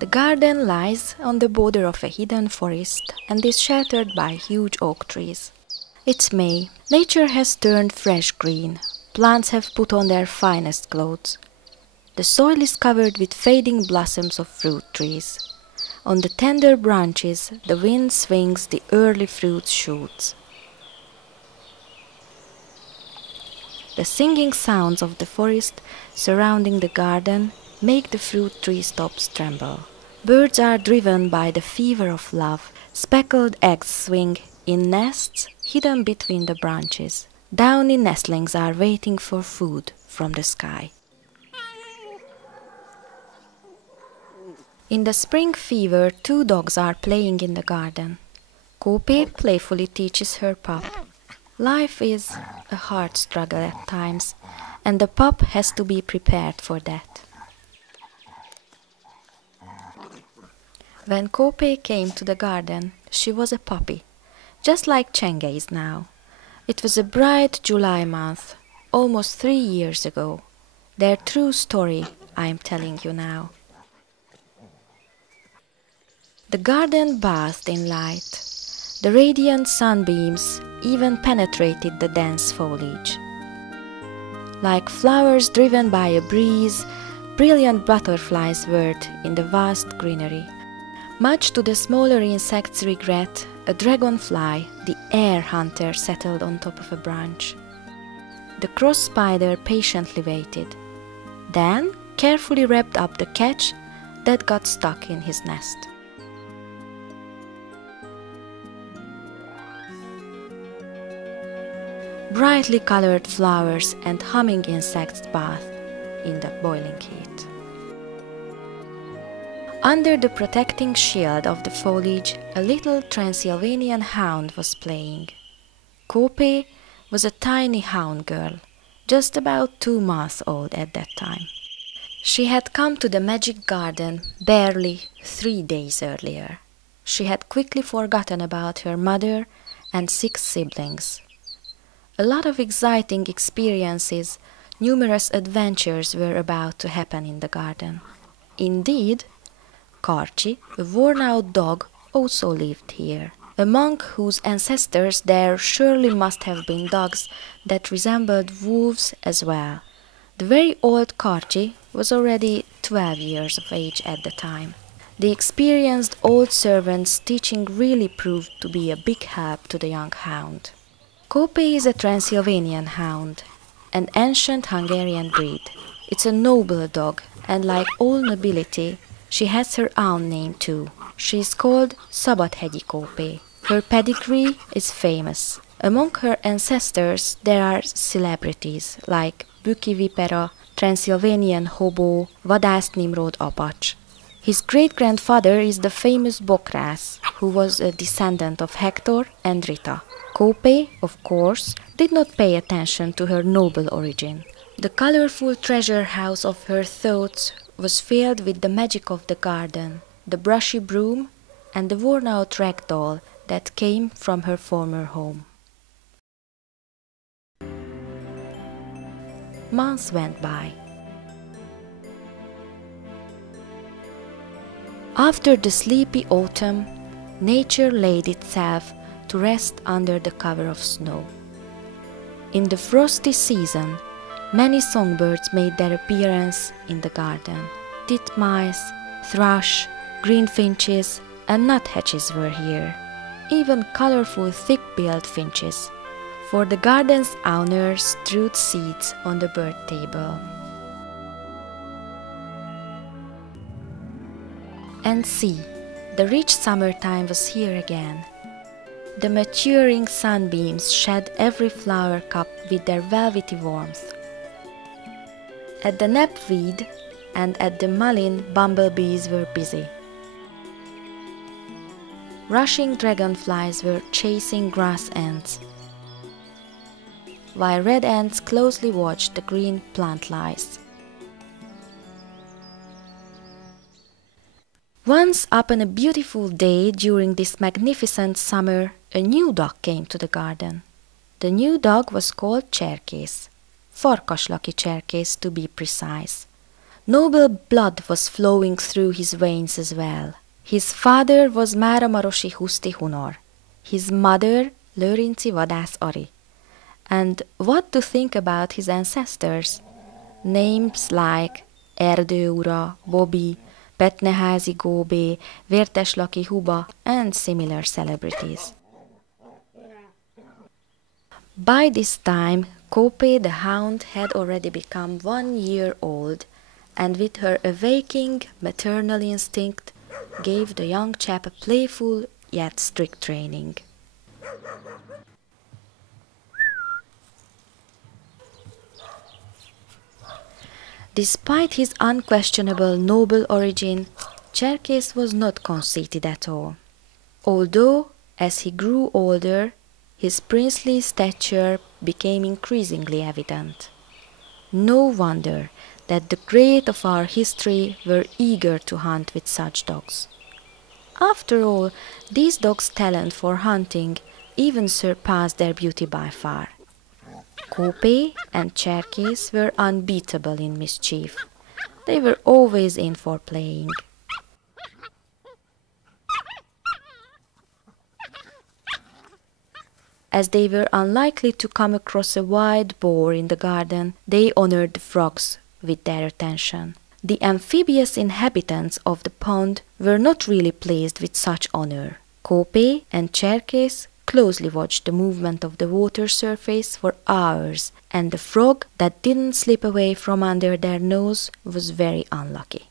The garden lies on the border of a hidden forest and is sheltered by huge oak trees. It's May. Nature has turned fresh green. Plants have put on their finest clothes. The soil is covered with fading blossoms of fruit trees. On the tender branches, the wind swings the early fruit shoots. The singing sounds of the forest surrounding the garden make the fruit tree tops tremble. Birds are driven by the fever of love. Speckled eggs swing in nests hidden between the branches. Downy nestlings are waiting for food from the sky. In the spring fever, 2 dogs are playing in the garden. Kópé playfully teaches her pup. Life is a hard struggle at times, and the pup has to be prepared for that. When Kópé came to the garden, she was a puppy, just like Cserkész now. It was a bright July month, almost 3 years ago. Their true story I am telling you now. The garden bathed in light. The radiant sunbeams even penetrated the dense foliage. Like flowers driven by a breeze, brilliant butterflies whirled in the vast greenery. Much to the smaller insects' regret, a dragonfly, the air hunter, settled on top of a branch. The cross spider patiently waited, then carefully wrapped up the catch that got stuck in his nest. Brightly colored flowers and humming insects bathed in the boiling heat. Under the protecting shield of the foliage, a little Transylvanian hound was playing. Kópé was a tiny hound girl, just about 2 months old at that time. She had come to the magic garden barely 3 days earlier. She had quickly forgotten about her mother and 6 siblings. A lot of exciting experiences, numerous adventures were about to happen in the garden. Indeed, Karcsi, a worn-out dog, also lived here. Among whose ancestors there surely must have been dogs that resembled wolves as well. The very old Karcsi was already 12 years of age at the time. The experienced old servant's teaching really proved to be a big help to the young hound. Kópé is a Transylvanian hound, an ancient Hungarian breed. It's a noble dog, and like all nobility, she has her own name too. She is called Szabadhegyi Kópé. Her pedigree is famous. Among her ancestors there are celebrities like Büki Vipera, Transylvanian Hobo, Vadász Nimrod Apacs. His great-grandfather is the famous Bokrász, who was a descendant of Hector and Rita. Kópé, of course, did not pay attention to her noble origin. The colorful treasure house of her thoughts was filled with the magic of the garden, the brushy broom, and the worn-out rag doll that came from her former home. Months went by. After the sleepy autumn, nature laid itself to rest under the cover of snow. In the frosty season, many songbirds made their appearance in the garden. Titmice, thrush, greenfinches, and nuthatches were here, even colorful thick-billed finches, for the garden's owner strewed seeds on the bird table. And see, the rich summertime was here again. The maturing sunbeams shed every flower cup with their velvety warmth. At the knapweed and at the mullein, bumblebees were busy. Rushing dragonflies were chasing grass ants, while red ants closely watched the green plant lice. Once upon a beautiful day during this magnificent summer, a new dog came to the garden. The new dog was called Cserkész, Farkaslaki Cserkész to be precise. Noble blood was flowing through his veins as well. His father was Máramarosi Huszti Hunor, his mother Lőrinci Vadász Ari. And what to think about his ancestors? Names like Erdő ura, Bobby, Petneházi Góbé, Vérteslaki Huba, and similar celebrities. By this time, Kópé the hound had already become 1 year old, and with her awakening maternal instinct, gave the young chap a playful yet strict training. Despite his unquestionable noble origin, Cserkész was not conceited at all. Although, as he grew older, his princely stature became increasingly evident. No wonder that the great of our history were eager to hunt with such dogs. After all, these dogs' talent for hunting even surpassed their beauty by far. Kópé and Cserkész were unbeatable in mischief. They were always in for playing. As they were unlikely to come across a wild boar in the garden, they honored the frogs with their attention. The amphibious inhabitants of the pond were not really pleased with such honor. Kópé and Cserkész closely watched the movement of the water surface for hours, and the frog that didn't slip away from under their nose was very unlucky.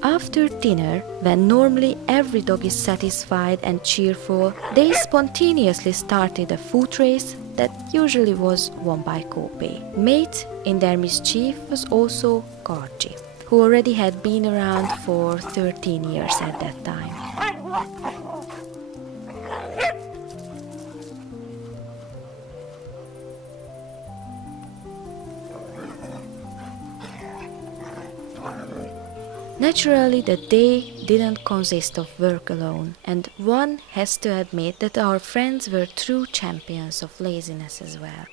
After dinner, when normally every dog is satisfied and cheerful, they spontaneously started a foot race that usually was won by Kópé. Mate in their mischief was also Karcsi, who already had been around for 13 years at that time. Naturally, the day didn't consist of work alone, and one has to admit that our friends were true champions of laziness as well.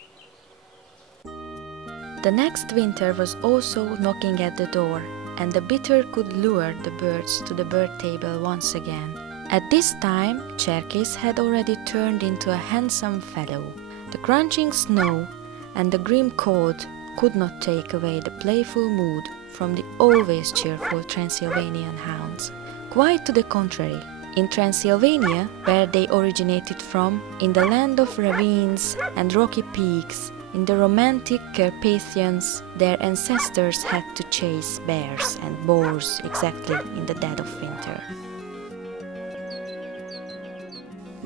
The next winter was also knocking at the door, and the bitter could lure the birds to the bird table once again. At this time, Cserkész had already turned into a handsome fellow. The crunching snow and the grim cold could not take away the playful mood from the always cheerful Transylvanian hounds. Quite to the contrary, in Transylvania, where they originated from, in the land of ravines and rocky peaks, in the romantic Carpathians, their ancestors had to chase bears and boars exactly in the dead of winter.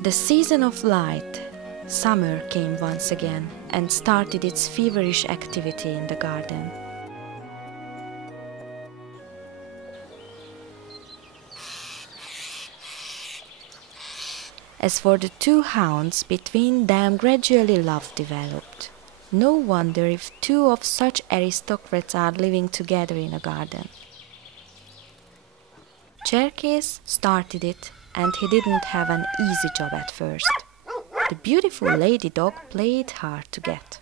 The season of light, summer, came once again and started its feverish activity in the garden. As for the two hounds, between them gradually love developed. No wonder if two of such aristocrats are living together in a garden. Cserkész started it, and he didn't have an easy job at first. The beautiful lady dog played hard to get.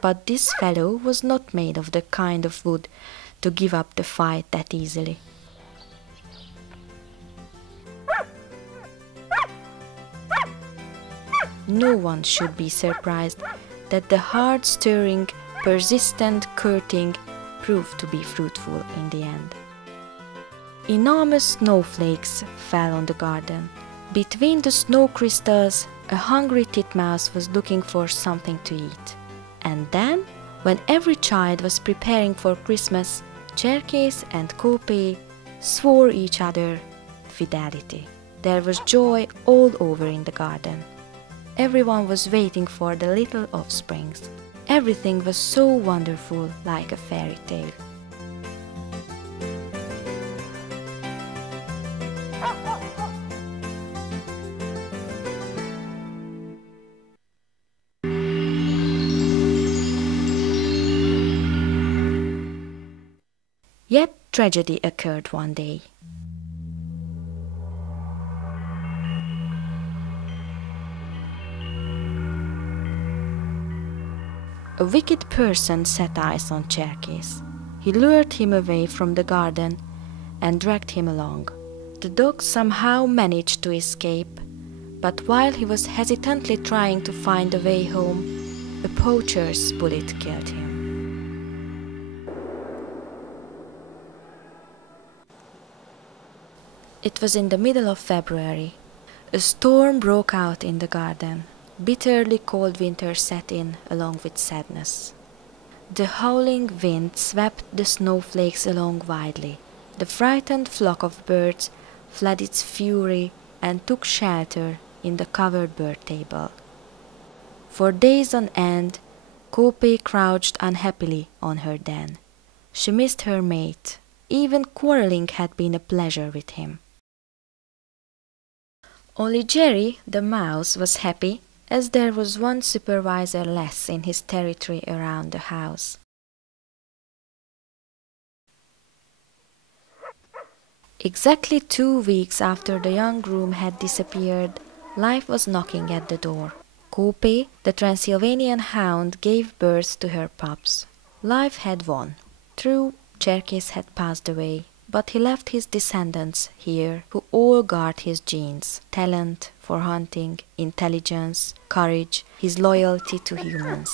But this fellow was not made of the kind of wood to give up the fight that easily. No one should be surprised that the hard-stirring, persistent courting proved to be fruitful in the end. Enormous snowflakes fell on the garden. Between the snow crystals, a hungry titmouse was looking for something to eat. And then, when every child was preparing for Christmas, Cserkész and Kópé swore each other fidelity. There was joy all over in the garden. Everyone was waiting for the little offsprings. Everything was so wonderful, like a fairy tale. tragedy occurred one day. A wicked person set eyes on Cserkész. He lured him away from the garden and dragged him along. The dog somehow managed to escape, but while he was hesitantly trying to find a way home, a poacher's bullet killed him. It was in the middle of February. A storm broke out in the garden. Bitterly cold winter set in along with sadness. The howling wind swept the snowflakes along wildly. The frightened flock of birds fled its fury and took shelter in the covered bird table. For days on end, Kópé crouched unhappily on her den. She missed her mate. Even quarreling had been a pleasure with him. Only Jerry, the mouse, was happy, as there was one supervisor less in his territory around the house. Exactly 2 weeks after the young groom had disappeared, life was knocking at the door. Kópé, the Transylvanian hound, gave birth to her pups. Life had won. True, Cserkész had passed away, but he left his descendants here, who all guard his genes, talent for hunting, intelligence, courage, his loyalty to humans.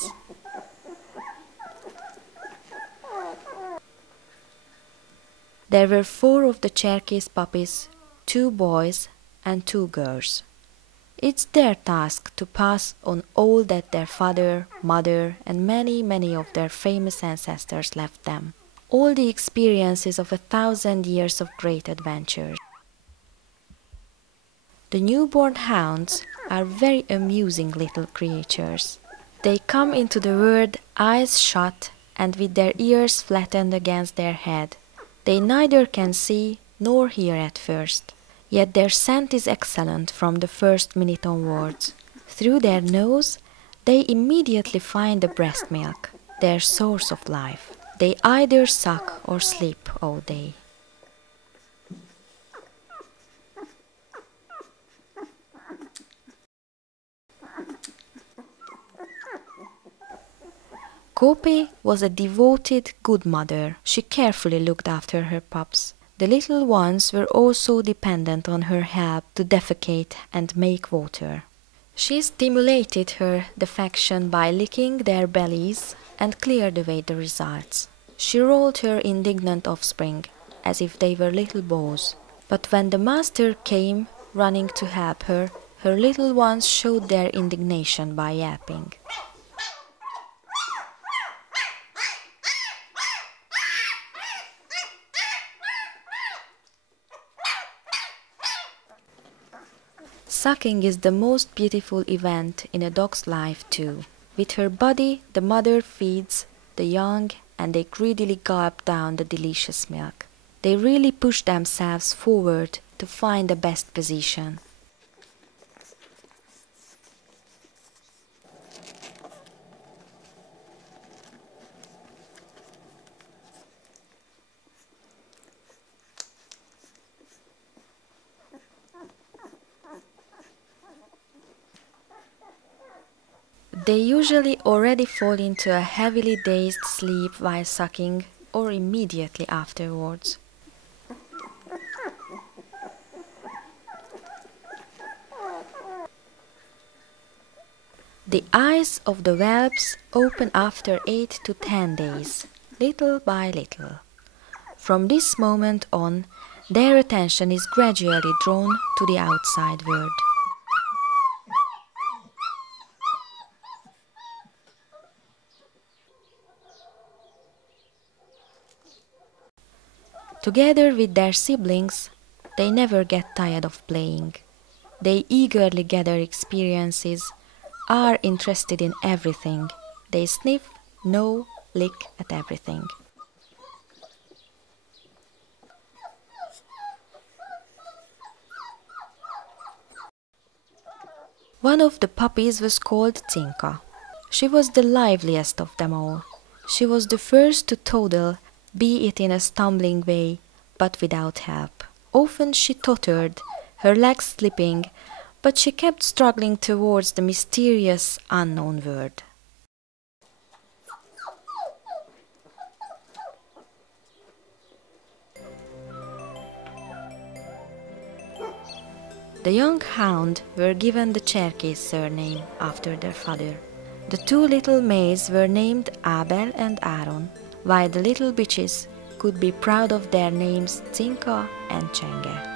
There were 4 of the Cserkész puppies, 2 boys and 2 girls. It's their task to pass on all that their father, mother, and many of their famous ancestors left them. All the experiences of 1,000 years of great adventures. The newborn hounds are very amusing little creatures. They come into the world eyes shut and with their ears flattened against their head. They neither can see nor hear at first, yet their scent is excellent from the first minute onwards. Through their nose, they immediately find the breast milk, their source of life. They either suck or sleep all day. Kópé was a devoted, good mother. She carefully looked after her pups. The little ones were also dependent on her help to defecate and make water. She stimulated her defecation by licking their bellies and cleared away the results. She rolled her indignant offspring as if they were little balls. But when the master came running to help her, her little ones showed their indignation by yapping. Sucking is the most beautiful event in a dog's life too. With her body, the mother feeds the young and they greedily gulp down the delicious milk. They really push themselves forward to find the best position. They usually already fall into a heavily dazed sleep while sucking or immediately afterwards. The eyes of the whelps open after 8 to 10 days, little by little. From this moment on, their attention is gradually drawn to the outside world. Together with their siblings, they never get tired of playing. They eagerly gather experiences, are interested in everything. They sniff, know, lick at everything. One of the puppies was called Cinka. She was the liveliest of them all. She was the first to toddle be it in a stumbling way, but without help. Often she tottered, her legs slipping, but she kept struggling towards the mysterious, unknown world. The young hound were given the Cserkész surname after their father. The two little maids were named Abel and Áron, while the little bitches could be proud of their names Cinka and Csenge.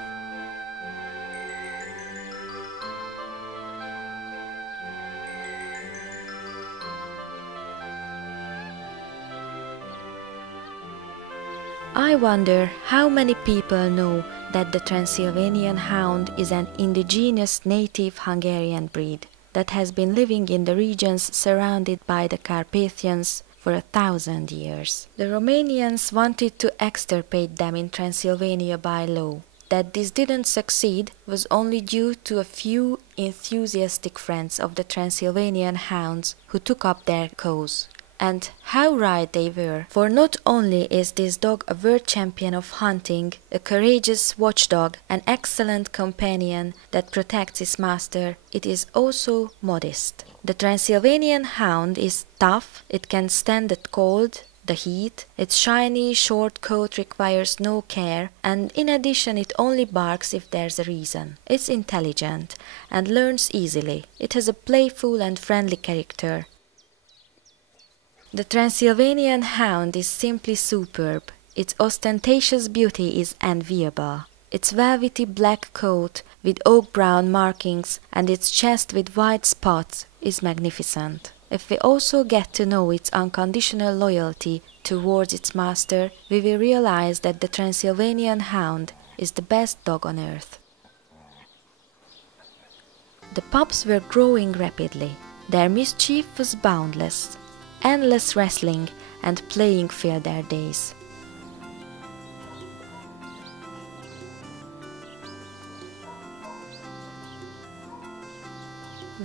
I wonder how many people know that the Transylvanian Hound is an indigenous native Hungarian breed that has been living in the regions surrounded by the Carpathians for 1,000 years. The Romanians wanted to extirpate them in Transylvania by law. That this didn't succeed was only due to a few enthusiastic friends of the Transylvanian hounds who took up their cause. And how right they were, for not only is this dog a world champion of hunting, a courageous watchdog, an excellent companion that protects his master, it is also modest. The Transylvanian Hound is tough, it can stand the cold, the heat, its shiny short coat requires no care, and in addition it only barks if there's a reason. It's intelligent and learns easily. It has a playful and friendly character. The Transylvanian Hound is simply superb. Its ostentatious beauty is enviable. Its velvety black coat with oak-brown markings and its chest with white spots is magnificent. If we also get to know its unconditional loyalty towards its master, we will realize that the Transylvanian Hound is the best dog on earth. The pups were growing rapidly. Their mischief was boundless. Endless wrestling and playing filled their days.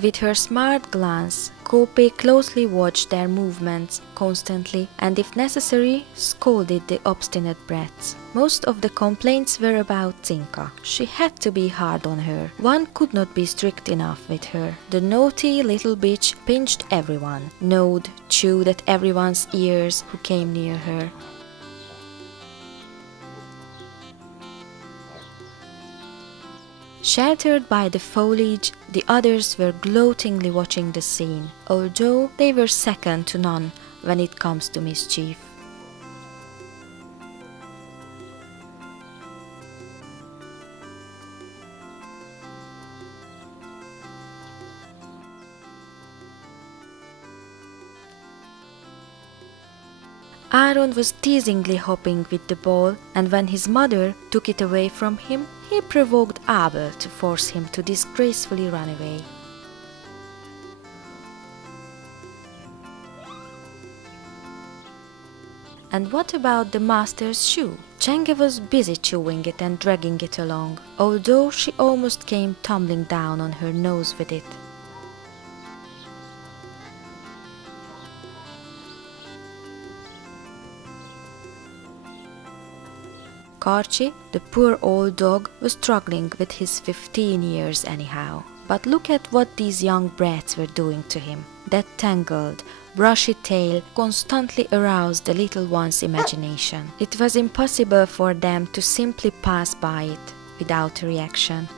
With her smart glance, Kópé closely watched their movements constantly and, if necessary, scolded the obstinate brats. Most of the complaints were about Cinka. She had to be hard on her. One could not be strict enough with her. The naughty little bitch pinched everyone, gnawed, chewed at everyone's ears who came near her. Sheltered by the foliage, the others were gloatingly watching the scene, although they were second to none when it comes to mischief. Áron was teasingly hopping with the ball, and when his mother took it away from him, he provoked Abel to force him to disgracefully run away. And what about the master's shoe? Csenge was busy chewing it and dragging it along, although she almost came tumbling down on her nose with it. Karcsi, the poor old dog, was struggling with his 15 years anyhow. But look at what these young brats were doing to him. That tangled, brushy tail constantly aroused the little one's imagination. It was impossible for them to simply pass by it without a reaction.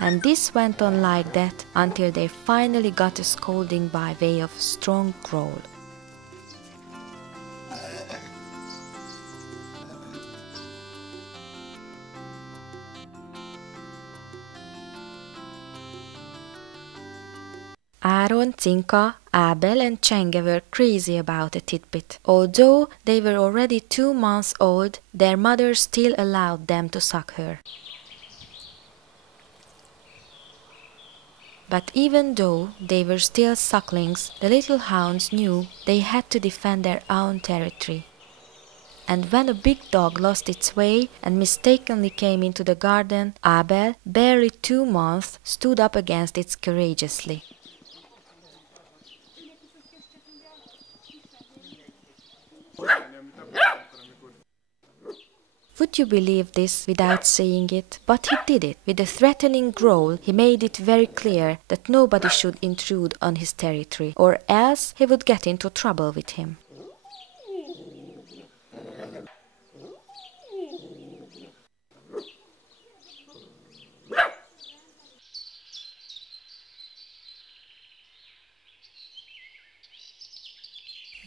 And this went on like that until they finally got a scolding by way of a strong growl. Áron, Cinka, Abel and Csenge were crazy about a tidbit. Although they were already 2 months old, their mother still allowed them to suck her. But even though they were still sucklings, the little hounds knew they had to defend their own territory. And when a big dog lost its way and mistakenly came into the garden, Abel, barely 2 months, stood up against it courageously. Would you believe this without saying it? But he did it. With a threatening growl, he made it very clear that nobody should intrude on his territory, or else he would get into trouble with him.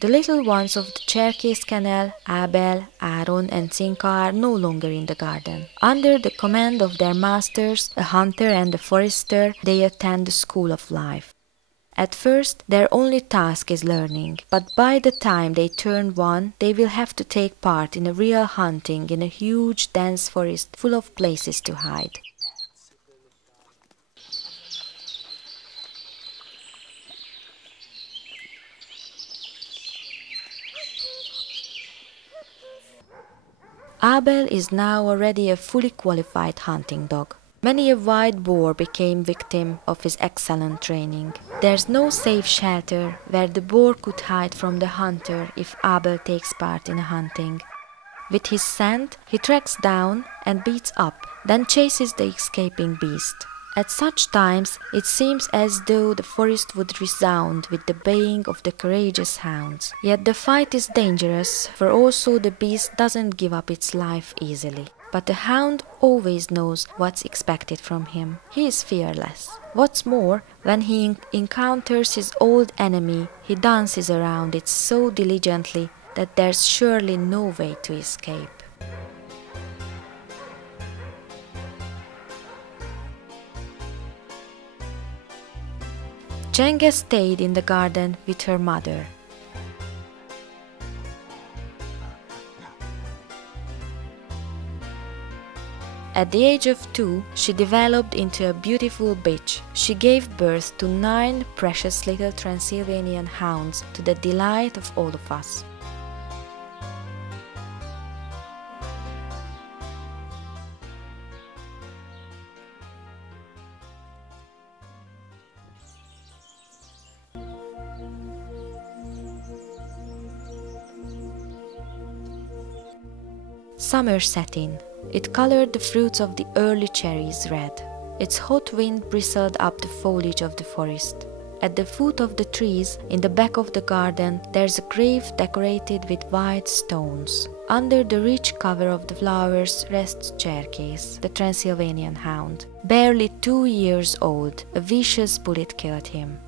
The little ones of the Cserkész kennel, Abel, Áron and Cinka are no longer in the garden. Under the command of their masters, a hunter and a forester, they attend the school of life. At first, their only task is learning, but by the time they turn 1, they will have to take part in a real hunting in a huge, dense forest full of places to hide. Abel is now already a fully qualified hunting dog. Many a wild boar became victim of his excellent training. There's no safe shelter where the boar could hide from the hunter if Abel takes part in a hunting. With his scent, he tracks down and beats up, then chases the escaping beast. At such times, it seems as though the forest would resound with the baying of the courageous hounds. Yet the fight is dangerous, for also the beast doesn't give up its life easily. But the hound always knows what's expected from him. He is fearless. What's more, when he encounters his old enemy, he dances around it so diligently that there's surely no way to escape. Csenge stayed in the garden with her mother. At the age of 2, she developed into a beautiful bitch. She gave birth to 9 precious little Transylvanian hounds, to the delight of all of us. Summer set in. It colored the fruits of the early cherries red. Its hot wind bristled up the foliage of the forest. At the foot of the trees, in the back of the garden, there's a grave decorated with white stones. Under the rich cover of the flowers rests Cserkész, the Transylvanian hound. Barely 2 years old, a vicious bullet killed him.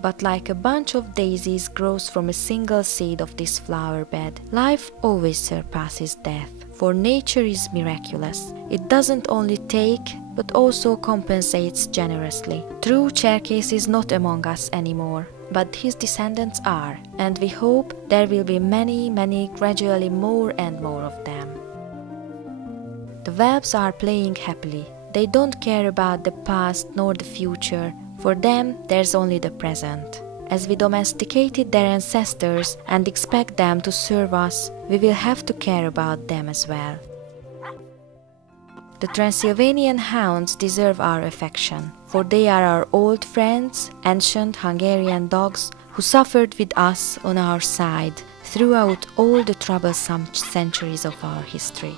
But like a bunch of daisies grows from a single seed of this flower bed, life always surpasses death, for nature is miraculous. It doesn't only take, but also compensates generously. True, Cserkész is not among us anymore, but his descendants are, and we hope there will be many, gradually more and more of them. The whelps are playing happily. They don't care about the past nor the future. For them, there's only the present. As we domesticated their ancestors and expect them to serve us, we will have to care about them as well. The Transylvanian hounds deserve our affection, for they are our old friends, ancient Hungarian dogs who suffered with us on our side throughout all the troublesome centuries of our history.